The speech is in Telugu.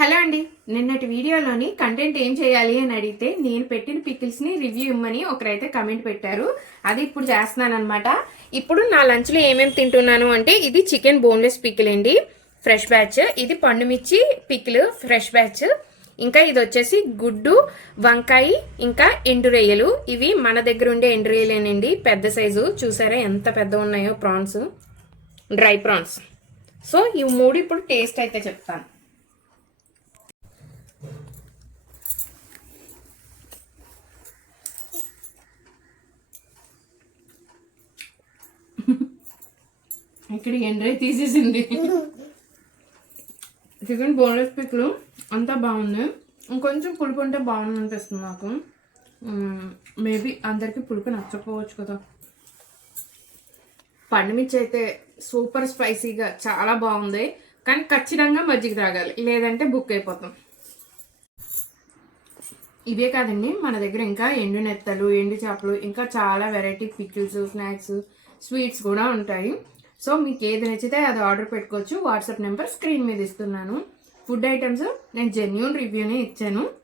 హలో అండి. నిన్నటి వీడియోలోని కంటెంట్ ఏం చేయాలి అని అడిగితే నేను పెట్టిన పికిల్స్ని రివ్యూ ఇమ్మని ఒకరైతే కమెంట్ పెట్టారు. అది ఇప్పుడు చేస్తున్నాను అనమాట. ఇప్పుడు నా లంచ్లో ఏమేమి తింటున్నాను అంటే ఇది చికెన్ బోన్లెస్ పికిల్ అండి, ఫ్రెష్ బ్యాచ్. ఇది పండుమిర్చి పికిల్ ఫ్రెష్ బ్యాచ్. ఇంకా ఇది వచ్చేసి గుడ్డు వంకాయ ఇంకా ఎండు రొయ్యలు. ఇవి మన దగ్గర ఉండే ఎండు రొయ్యలేనండి, పెద్ద సైజు. చూసారా ఎంత పెద్ద ఉన్నాయో ప్రాన్స్, డ్రై ప్రాన్స్. సో ఇవి మూడు ఇప్పుడు టేస్ట్ అయితే చెప్తాను. ఇక్కడ ఎండ్రై తీసేసింది. చికెన్ బోన్లెస్ పిక్లు అంతా బాగుంది. ఇంకొంచెం పులుపు ఉంటే బాగుంది అనిపిస్తుంది నాకు. మేబీ అందరికీ పులుపు నచ్చకపోవచ్చు కదా. పండుమిర్చి అయితే సూపర్ స్పైసీగా చాలా బాగుంది, కానీ ఖచ్చితంగా మజ్జిగ తాగాలి, లేదంటే బుక్ అయిపోతాం. ఇవే కాదండి, మన దగ్గర ఇంకా ఎండు నెత్తలు, ఎండు చేపలు, ఇంకా చాలా వెరైటీ పికిల్స్, స్నాక్స్, స్వీట్స్ కూడా ఉంటాయి. సో మీకు ఏది నచ్చితే అది ఆర్డర్ పెట్టుకోవచ్చు. వాట్సాప్ నెంబర్ స్క్రీన్ మీద ఇస్తున్నాను. ఫుడ్ ఐటమ్స్ నేను జెన్యూన్ రివ్యూనే ఇచ్చాను.